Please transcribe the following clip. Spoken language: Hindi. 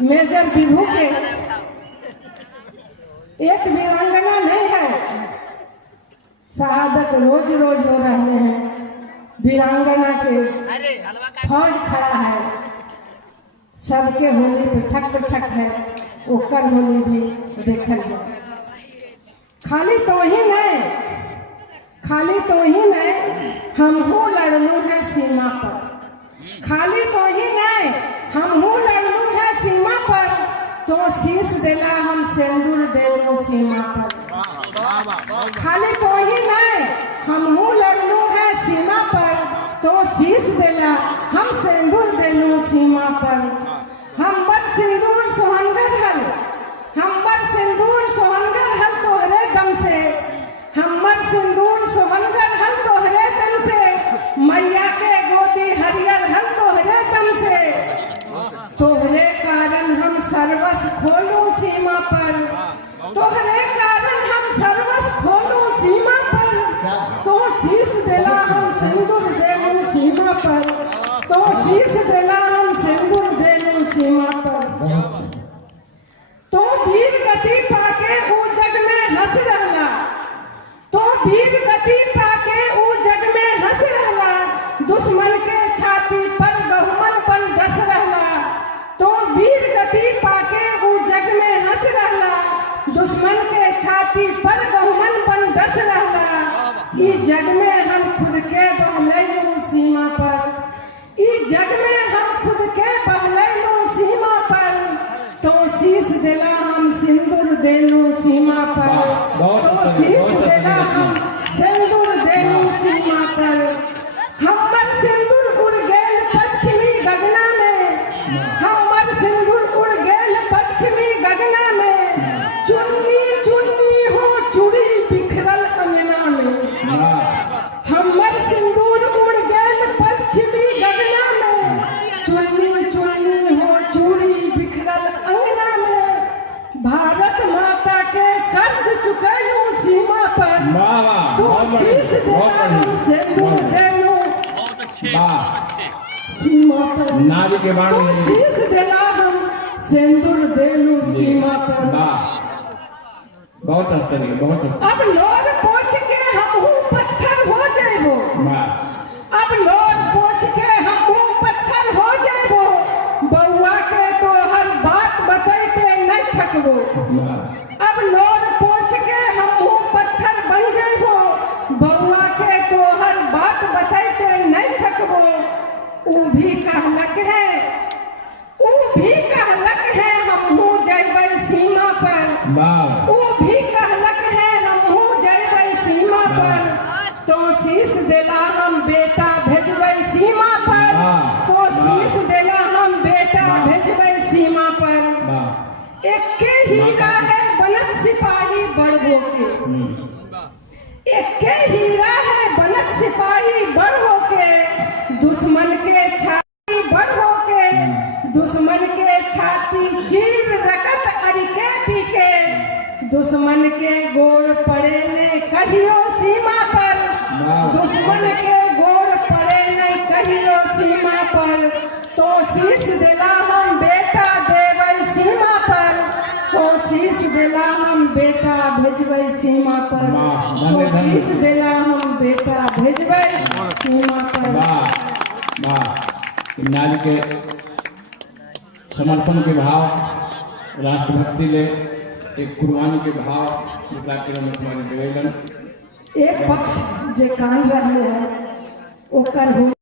मेजर विभू के एक वीरांगना नहीं है, शहादत रोज रोज हो रहे हैं। वीरांगना के फौज खड़ा है, सबके होली पृथक पृथक है, ओकर होली भी देखल जाए। खाली तो ही नहीं, खाली तो ही नहीं, हमहू लड़लू है सीमा पर। खाली तो ही नहीं, हमहू लड़लू है सीमा पर, तो शीश देला हम सिंदूर देलू सीमा पर। खाली तो ही नहीं, हमहू लड़लू है सीमा पर, तो शीश देला हम सिंदूर देलू सीमा पर। हम बद सिंदूर सुहंगर हल, हम बद सिंदूर सुहंगर हल तोहरे दम से, हमर सिंदूर सुहंगर हल तोहरे दम से, मैया के गोदी हरियर हल तोहरे दम से। तोहरे कारण हम सर्वस खोलू सीमा पर, तोहरे कारण हम सर्वस खोलू सीमा पर, तो शीश देला हम सिंदूर देलू सीमा पर, तो शीश देला हम सिंदूर देलू सीमा पर। तो वीर गति पाके ऊ जग में हंस रहला, तो वीर गति पाके ऊ जग में हंस रहला, दुश्मन के छाती पर बहुमन पर डस रहला। तो वीर गति पाके ऊ जग में हंस रहला, दुश्मन के छाती पर बहुमन पर डस रहला। ई जग में हम खुद के बहलैलू सीमा पर, ई जग में हम खुद के बहलैलू सीमा पर, तो शीश देला हम सिंदूर देलू सीमा पर, तो शीश देला हम सिंदूर देलू सीमा पर। हमर सिंदूर उड़ गेल पश्चिमी गगना में, हमर सिंदूर उड़ गेल पश्चिमी गगना में, चुन्नी चुन्नी हो चूड़ी बिखरल अंगना में। हमर सिंदूर उड़ गेल पश्चिमी गगना में, चुन्नी चुन्नी हो चूड़ी बिखरल अंगना में। भारत माता के कर्ज चुकैलू सीमा पर, तो शीश देला हम सिंदूर देलू सीमा पर, नारी के बाण तो शीश देला हम सिंदूर देलू सीमा पर। बहुत स्तरीय, बहुत अब लोग पोछ के हमहू पत्थर हो जाइबो, अब लोग पोछ के हमहू पत्थर हो जाइबो, बउआ के तो हर बात बतैते नहीं थकबो। अब लोग पोछ के हमहू पत्थर बन जाइबो, बउआ के तो हर बात बतैते नहीं थकबो। ऊ भी कहलक है, ऊ भी कहलक है हमहू जइबै सीमा पर, ऊ भी कहलक है हमहू जइबै सीमा पर, तो शीश देला हम बेटा भेजबै सीमा पर, तो शीश देला हम बेटा भेजबै सीमा पर। एके हीरा है बनत सिपाही बड़गो के, एके हीरा है बनत सिपाही बड़गो के, दुश्मन के छाती बड़गो के, दुश्मन के छाती चीर रकत अरिके पीके, दुश्मन के गोड़ पड़े ने कहियो सीमा पर, दुश्मन के गोड़ पड़े ने कहियो सीमा पर, तो शीश देला हम बेटा देबै सीमा पर, तो शीश देला हम बेटा भेजबै सीमा पर, तो शीश देला हम बेटा भेजबै सीमा पर। नारी के समर्पण के भाव, राष्ट्रभक्ति ले एक कुर्बानी के भाव तुम्हारे एक पक्ष जे कान रहे हैं ओकर